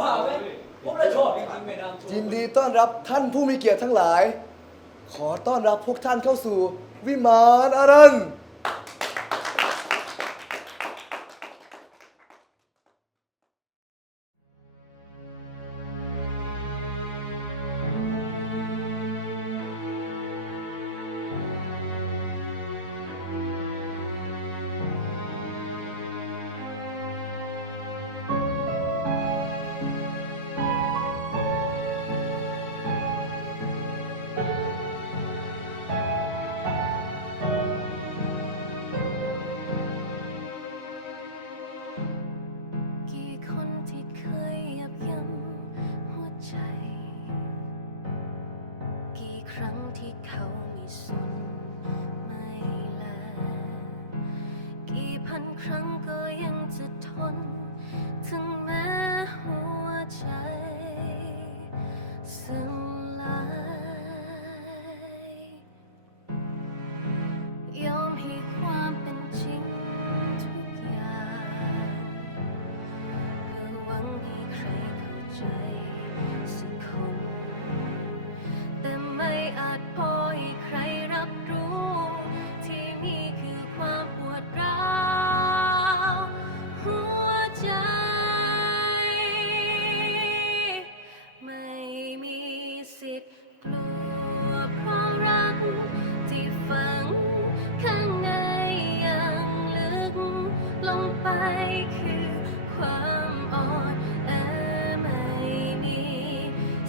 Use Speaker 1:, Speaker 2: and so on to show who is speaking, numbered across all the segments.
Speaker 1: ว่าไหมผมเลยชอบจริงๆแม่น้ำ
Speaker 2: ยินดีต้อนรับท่านผู้มีเกียรติทั้งหลาย ขอต้อนรับพวกท่านเข้าสู่วิมานอารันต์
Speaker 3: รั้งที่เขาไม่สนไม่แล กี่พันครั้งก็ยังจะทน ถึงแม้หัวใจสล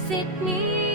Speaker 3: คว